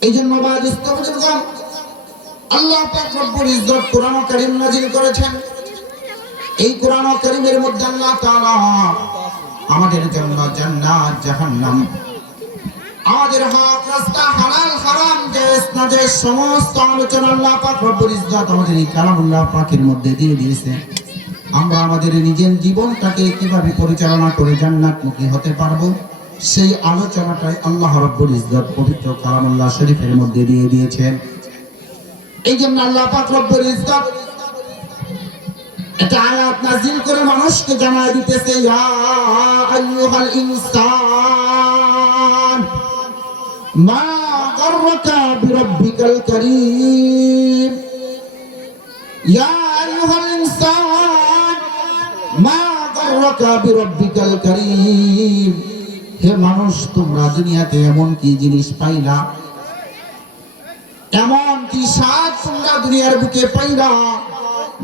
এই জন্য আল্লাহ কোরআন করেছেন। এই কোরআন মধ্যে আল্লাহ আমাদের জন্য জান্নাত, জাহান্নাম। আমাদের হারাম সমস্ত আলোচনা মধ্যে দিয়ে দিয়েছে। আমরা আমাদের নিজের জীবনটাকে কীভাবে পরিচালনা করে জান্নাতমুখী হতে পারব? সেই আলোচনাটাই আল্লাহ রব্বুল ইজ্জত পবিত্র কালামুল্লাহ শরীফের মধ্যে দিয়ে দিয়েছেন। এই জন্য আল্লাহ পাক রব্বুল ইজ্জত এটা আয়াত নাজিল করে মানুষকে জানায় দিতেছে, ইয়া আইয়ুহাল ইনসান, মা গাররাকা বিরাব্বিকাল কারীম, ইয়া আইয়ুহাল ইনসান, মা গাররাকা বিরাব্বিকাল কারীম। হে মানুষ, তোমরা দুনিয়াতে এমন কি জিনিস পাইলা? এমন কি স্বাদ তোমরা দুনিয়ার বুকে পাইলা?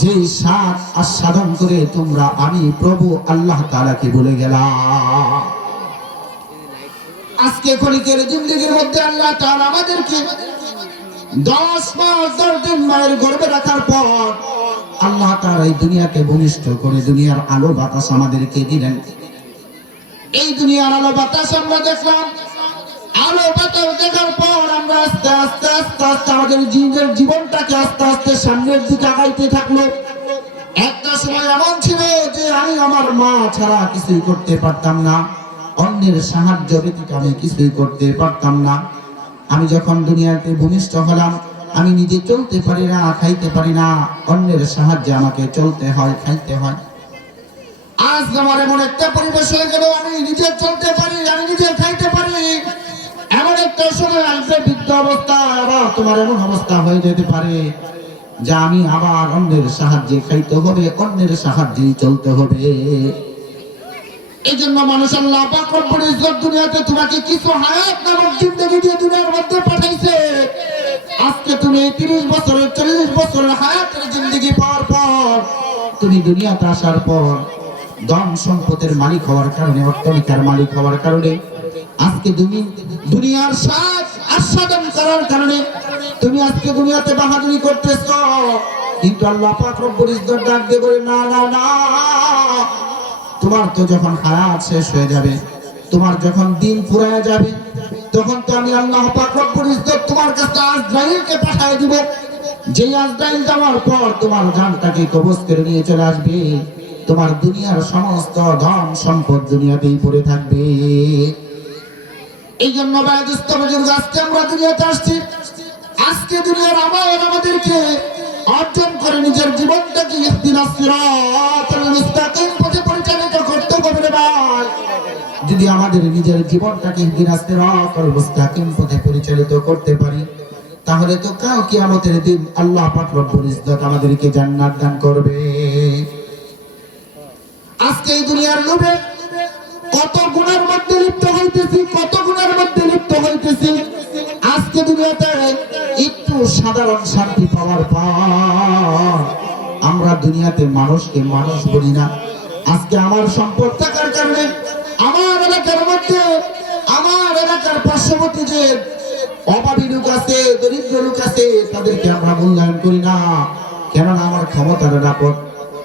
যে স্বাদ আস্বাদন করে তোমরা আমি প্রভু আল্লাহ তাআলাকে বলে গেলাম। আজকে ক্ষণিকের জিন্দগির মধ্যে আল্লাহ তাআলা আমাদেরকে দশ মাস, দশ দিন মায়ের গর্বে রাখার পর আল্লাহ তাআলা এই দুনিয়াকে বনিষ্ঠ করে দুনিয়ার আলো বাতাস আমাদেরকে দিলেন। এই দুনিয়ার আলো বাতাস আমরা দেখলাম। আলো বাতাস দেখার পর আমরা আস্তে আস্তে আস্তে আস্তে আমাদের জীবনের জীবনটাকে আস্তে আস্তে সামনের দিকে আগাইতে থাকল। একটা সময় এমন ছিল যে আমি আমার মা ছাড়া কিছুই করতে পারতাম না। অন্যের সাহায্য ব্যতীত আমি কিছুই করতে পারতাম না। আমি যখন দুনিয়াতে ভূমিষ্ঠ হলাম, আমি নিজে চলতে পারি না, খাইতে পারি না। অন্যের সাহায্যে আমাকে চলতে হয়, খাইতে হয়। আজ আমার এমন একটা পরিবেশ হয়ে গেল, আমি নিজে চলতে পারি, আমি নিজে খাইতে পারি। এমন একটা সময় আসবে, বৃদ্ধ অবস্থা, আবার তোমার এমন অবস্থা হয়ে যেতে পারে, যে আমি আবার অন্যের সাহায্যে খাইতে হবে, অন্যের সাহায্যেই চলতে হবে। এই জন্য মানুষ আল্লাহ পাক ইজ্জত দুনিয়াতে তোমাকে কিছু হায়াত নামক জিন্দগি দিয়ে দুনিয়ার মধ্যে পাঠাইছে। আজকে তুমি 30 বছরের 40 বছরের হায়াতের জিন্দগি পাওয়ার পর, তুমি দুনিয়াতে আসার পর ধন সম্পদের মালিক হওয়ার কারণে অট্টালিকার মালিক হওয়ার কারণে, আজকে তুমি দুনিয়ার স্বাদ আস্বাদন করার কারণে তুমি আজকে দুনিয়াতে বাহাদুরি করতেছ। কিন্তু আল্লাহ পাক ডাক দিয়ে বলে, না না না, তোমার তো যখন হায়াত শেষ হয়ে যাবে, তোমার যখন দিন ফুরায় যাবে, তখন তো আমি আল্লাহ পাক রব্বুল তোমার কাছে আজরাইলকে পাঠিয়ে দিব। যে আজরাইল যাওয়ার পর তোমার জানটাকে কবজ করে নিয়ে চলে আসবে। তোমার দুনিয়ার সমস্ত ধন সম্পদ দুনিয়াতেই পড়ে থাকবে। এই জন্য আজকে আমরা দুনিয়াতে আসছি। আজকে দুনিয়ার আমার আমাদেরকে অর্জন করে নিজের জীবনটাকে পথে পরিচালিত করতে রে ভাই। যদি আমাদের নিজের জীবনটাকে সিরাতাল মুস্তাকিম পথে পরিচালিত করতে পারি, তাহলে তো কিয়ামতের দিন আল্লাহ পাক আমাদেরকে জান্নাত দান করবে। আজকে এই দুনিয়ার লোভে কত গুণের মধ্যে লিপ্ত হইতেছি, কত গুণের মধ্যে লিপ্ত হইতেছি। আজকে দুনিয়াতে একটু সাধারণ শান্তি পাওয়ার পর আমরা দুনিয়াতে মানুষকে মানুষ বলি না। আজকে আমার সম্পদ থাকার কারণে আমার এলাকার মধ্যে, আমার এলাকার পার্শ্ববর্তী যে অভাবী লোক আছে, দরিদ্র লোক আছে, তাদেরকে আমরা মূল্যায়ন করি না। কেননা আমার ক্ষমতার দাপট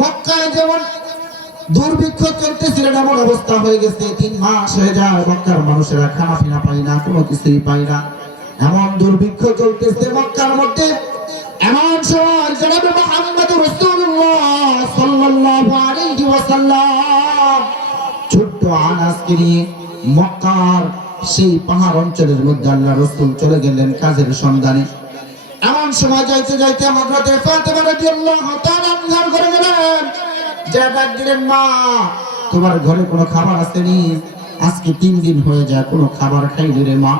মক্কায় যেমন দুর্ভিক্ষ চলতেছিলেন এমন অবস্থা হয়ে গেছে। তিন মাস হয়ে যায়, মক্কার মানুষেরা খানা পিনা পায় না, কোনো কিছুই পায় না। এমন দুর্ভিক্ষ চলতেছে মক্কার মধ্যে। এমন সময় জনাবে মুহাম্মদ রাসূলুল্লাহ সাল্লাল্লাহু আলাইহি ওয়াসাল্লাম, ছোট্ট আনাসকে নিয়ে মক্কার সেই পাহাড় অঞ্চলের মধ্যে আল্লাহ রসুল চলে গেলেন কাজের সন্ধানে। এমন সময় যাইতে যাইতে আনহার ঘরে গেলেন। দিলেন, মা, তোমার ঘরে কোনো খাবার আসেনি আজকে তিন দিন হয়ে যায়, কোনো খাবার খাইনি রে মা।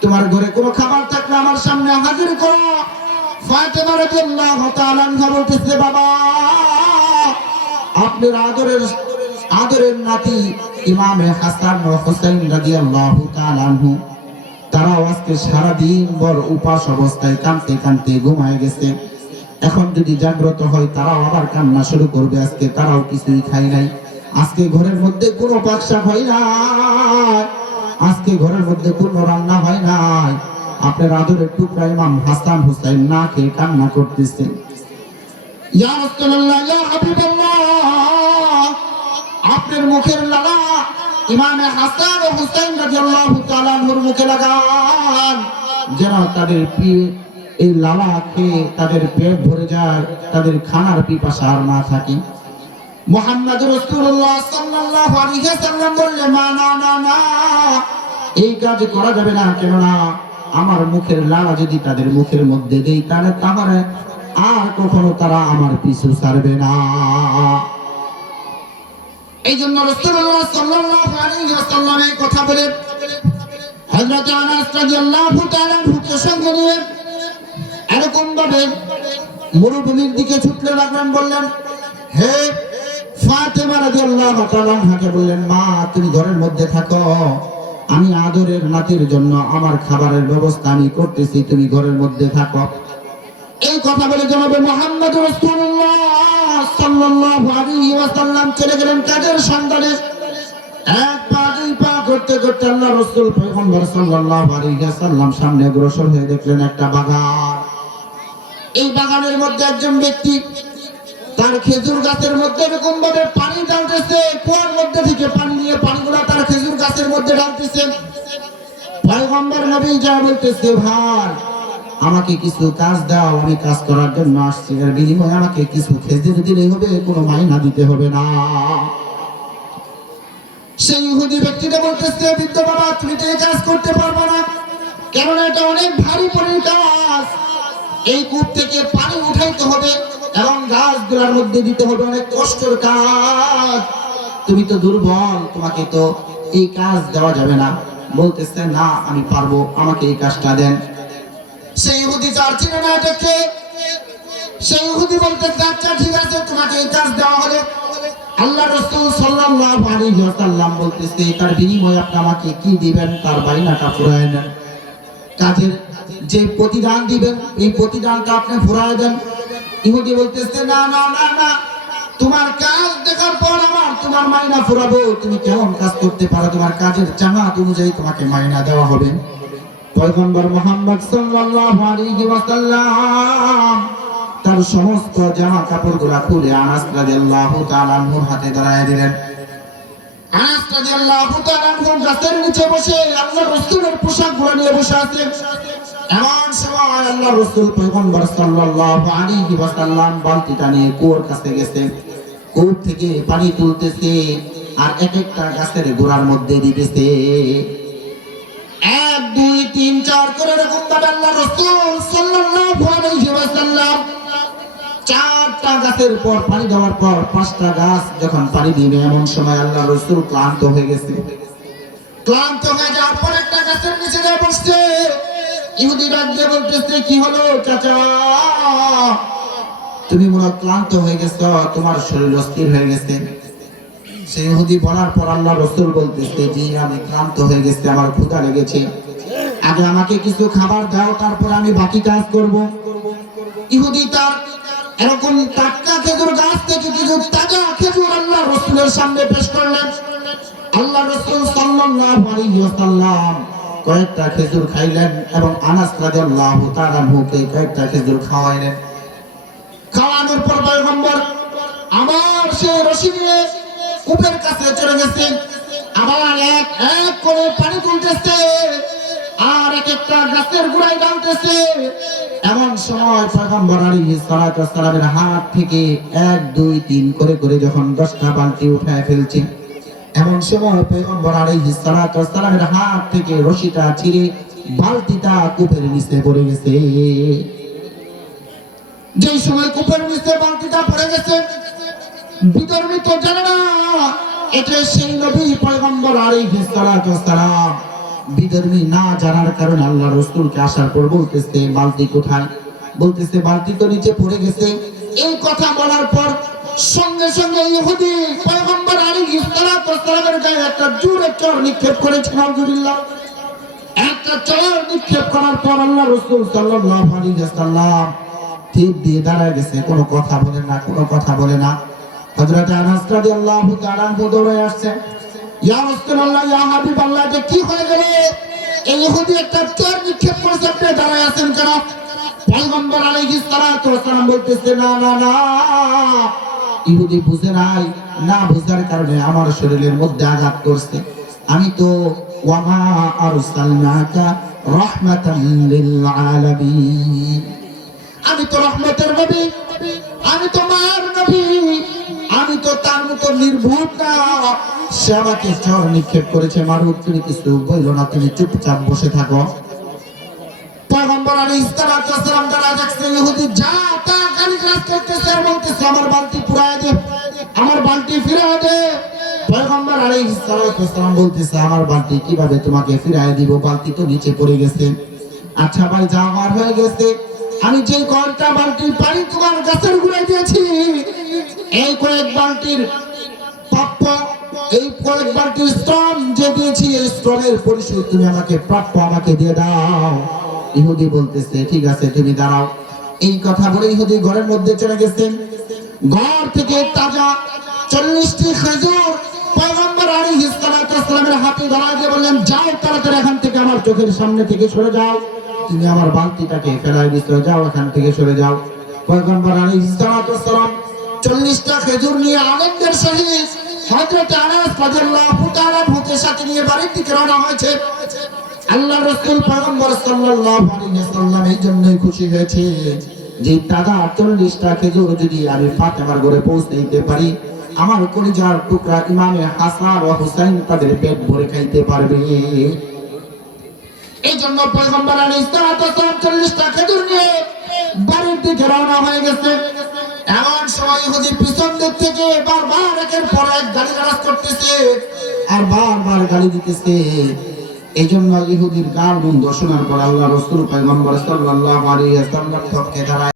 তোমার ঘরে কোনো খাবার থাকলে আমার সামনে হাজির করো। ফাতেমা রাদিয়াল্লাহু তাআলা বলতেছে, বাবা, আপনার আদরের আদরের নাতি ইমামে হাসান ও হুসাইন রাদিয়াল্লাহু তারাও আজকে সারাদিন ভর উপাস অবস্থায় কানতে কানতে ঘুমায় গেছে। এখন যদি জাগ্রত হয়, তারাও আবার কান্না শুরু করবে আজকে, তারাও কিছুই খাই নাই। আজকে ঘরের মধ্যে কোনো পাকশা হয় না আজকে ঘরের মধ্যে কোনো রান্না হয় নাই। আপনার আদরের টুকরা ইমাম হাসান হুসাইন না খেয়ে কান্না করতেছে। ইয়া রাসূলুল্লাহ, ইয়া হাবিবাল্লাহ, আপনার মুখের লাগা ইমামে হাসান ও হুসাইন রাদিয়াল্লাহু তাআলা আনহুর মুখে লাগান। যেন তাদের পি- এই লালা খেয়ে তাদের পেট ভরে যায়, তাদের খানার পিপাসা আর না থাকে। মোহাম্মদ রাসূলুল্লাহ সাল্লাল্লাহু আলাইহি সাল্লাম বললেন না না না না, এই কাজ করা যাবে না কেন না আমার মুখের লালা যদি তাদের মুখের মধ্যে দেই, তাহলে তাহলে আর কখনো তারা আমার পিছু ছাড়বে না। এই জন্য কথা বলে বললেন বললেন, মা, তুমি ঘরের মধ্যে থাকো। আমি আদরের নাতির জন্য আমার খাবারের ব্যবস্থা আমি করতেছি, তুমি ঘরের মধ্যে থাকো। এই কথা বলে জনাবে মোহাম্মদ রাসূলুল্লাহ। চলে গেলেন কাদের সন্ধানে এক এই বাগানের মধ্যে একজন ব্যক্তি তার খেজুর গাছের মধ্যে পানি ঢালতেছে, কুয়ার মধ্যে পানি নিয়ে তার খেজুর গাছের মধ্যে ঢালতেছে। পয়গম্বর নবী যা বলতেছে, ভাই আমাকে কিছু কাজ দাও, আমি কাজ করার জন্য আসছি। এর বিনিময়ে আমাকে কিছু খেজুর দিলেই হবে, কোনো মাইনা দিতে হবে না। সেই ইহুদি ব্যক্তিটা বলতেছে, বৃদ্ধ বাবা, তুমি তো এই কাজ করতে পারবে না। কেননা এটা অনেক ভারী পরের কাজ। এই কূপ থেকে পানি উঠাইতে হবে এবং গাছগুলোর মধ্যে দিতে হবে অনেক কষ্টের কাজ। তুমি তো দুর্বল, তোমাকে তো এই কাজ দেওয়া যাবে না। বলতেছে, না, আমি পারব। আমাকে এই কাজটা দেন। সেই ইহুদি যার চিনে না এটাকে সেই ইহুদি বলতেছে আচ্ছা ঠিক আছে তোমাকে এই কাজ দেওয়া হলে আল্লাহ রসুল সাল্লাল্লাহু আলাইহি ওয়াসাল্লাম বলতেছে, তার বিনিময়ে আপনি আমাকে কি দিবেন? তার বাইনাটা ফুরায় নেন। কাজের যে প্রতিদান দিবেন, এই প্রতিদানটা আপনি ফুরায় দেন। ইহুদি বলতেছে, না না না না, তোমার কাজ দেখার পর আমার তোমার মাইনা ফুরাবো। তুমি কেমন কাজ করতে পারো? তোমার কাজের চামাত অনুযায়ী তোমাকে মাইনা দেওয়া হবে। পয়গম্বর মোহাম্মদ তার সমস্ত জামা কাপড়গুলা খুলে আনাস রাদিয়াল্লাহু তাআলা হাতে ধরায় দিলেন। নিয়ে আল্লাহ কাছে গেছে। থেকে তুলতেছে আর এক একটা গাছের গোড়ার মধ্যে দিতেছে। এক, দুই, তিন, চার, করে এরকম ভাবে আল্লাহ রসুল সাল্লাল্লাহু আলাইহি ওয়াসাল্লাম। চারটা গাছের পর পানি দেওয়ার পর পাঁচটা গাছ যখন পানি দিবে, এমন সময় আল্লাহ রসুল ক্লান্ত হয়ে গেছে। ক্লান্ত হয়ে যাওয়ার পর একটা গাছের নিচে গিয়ে বসছে। ইহুদি দিয়ে বলতেছে, কি হলো চাচা? তুমি মনে ক্লান্ত হয়ে গেছো, তোমার শরীর অস্থির হয়ে গেছে। সেই ইহুদি বলার পর আল্লাহ রসুল বলতেছে যে আমি ক্লান্ত হয়ে গেছে, আমার ক্ষুধা লেগেছে। আগে আমাকে কিছু খাবার দাও, তারপর আমি বাকি কাজ করব। ইহুদি তার এরকম টাটকা খেজুর গাছ থেকে কিছু তাজা খেজুর আল্লাহ রসুলের সামনে পেশ করলেন। আল্লাহ রসুল সাল্লাল্লাহু আলাইহি ওয়াসাল্লাম কয়েকটা খেজুর খাইলেন এবং আনাস রাদিয়াল্লাহু তাআলা আনহুকে কয়েকটা খেজুর খাওয়াইলেন। খাওয়ানোর পর পয়গম্বর আবার সে রশি নিয়ে কূপের কাছে চলে গেছে। আবার এক এক করে পানি তুলতেছে, আর এক একটা গাছের গোড়ায় ডালতেছে। এমন সময় পয়গম্বর সালাতু ওয়াসসালামের হাত থেকে এক, দুই, তিন করে করে যখন দশটা বালতি উঠায় ফেলছে, এমন সময় পয়গম্বর সালাতু ওয়াসসালামের হাত থেকে রশিটা ছিঁড়ে বালতিটা কূপের নিচে পড়ে গেছে। যেই সময় কূপের নিচে বালতিটা পড়ে গেছে বিতর্মিত জানে না। এটা সেই নবী পয়গম্বর আলাইহিস সালাতু বিধর্মী না জানার কারণে আল্লাহ রসুলকে আসার পর বলতেছে, বালতি কোথায়? বলতেছে, বালতি তো নিচে পড়ে গেছে। এই কথা বলার পর সঙ্গে সঙ্গে ইহুদি পয়গম্বর আলাইহিস সালাতু ওয়াসসালামের গায়ে একটা জোরে চর নিক্ষেপ করেছে নাউজুবিল্লাহ। একটা চর নিক্ষেপ করার পর আল্লাহ রসুল সাল্লাল্লাহু আলাইহি ওয়াসাল্লাম তীর দিয়ে দাঁড়ায় গেছে। কোনো কথা বলে না, কোনো কথা বলে না। হযরত আনাস রাদিয়াল্লাহু তাআলা দৌড়ে আসছে। ইয়া রাসূলুল্লাহ, ইয়া হাবিবাল্লাহ এটা কি হয়ে গেল? এই ইহুদি একটা চর নিক্ষেপ করেছে, আপনি দাঁড়ায় আছেন কেন? পয়গম্বর আলাইহিস সালাতু ওয়াসসালাম বলতেছে, না না না। ইহুদি বুঝে নাই, না বুঝার কারণে আমার শরীরের মধ্যে আঘাত করছে। আমি তো, ওয়ামা আরসালনাকা রাহমাতান লিল আলামিন আমি তো রহমতের নবী, আমি তো মার নবী। আমি তো তার মতো নির্ভুল সে আমাকে চর নিক্ষেপ করেছে। মারুক তুমি কিছু বলল না। তুমি চুপচাপ বসে থাকো। কীভাবে তোমাকে দিব? বালতি তো নিচে গেছে। আচ্ছা ভাই, যা হয়ে গেছে। আমি যে কয়েকটা বালতির পানি তোমার গাছের গুড়ায় দিয়েছি এই কয়েক বালতির প্রাপ্য, এই কয়েক বালতির স্তন যে দিয়েছি, এই স্তনের পরিশোধ তুমি আমাকে, প্রাপ্য আমাকে দিয়ে দাও। ইহুদি বলতেছে, ঠিক আছে, তুমি দাঁড়াও। এই কথা বলে ইহুদি ঘরের মধ্যে চলে গেছেন ঘর থেকে তাজা চল্লিশটি খেজুর পয়গম্বর সালাতু ওয়াসসালামের হাতে ধরা দিয়ে বললেন, যাও তাড়াতাড়ি এখান থেকে আমার চোখের সামনে থেকে সরে যাও। তুমি আমার বালতিটাকে ফেলাই দিছো, যাও এখান থেকে সরে যাও। পয়গম্বর সালাতু ওয়াসসালাম চল্লিশটা খেজুর নিয়ে আনন্দের সহিত হযরত আনাস সাথে নিয়ে বাড়ির দিকে হয়েছে। আল্লাহ এই খুশি হয়েছে যে 40টা খেজুর যদি আমি ফাতেমার ঘরে পৌঁছে দিতে পারি, আমার টুকরা ইমামে ও হুসাইন তাদের পেট ভরে খাইতে পারবে। এই জন্য পয়গম্বর 40টা খেজুর নিয়ে বাড়ির দিকে রওনা হয়ে গেছে। এমন সময় ইহুদি পিছন দিক থেকে বারবার একের পর এক গাড়ি গালাজ করতেছে আর বারবার গাড়ি দিতেছে। এই জন্য ইহুদির গাল বন্ধ পর আল্লাহ রসুল, পয়গম্বর সাল্লাল্লাহু আলাইহি ওয়াসাল্লাম থপকে দাঁড়ায়।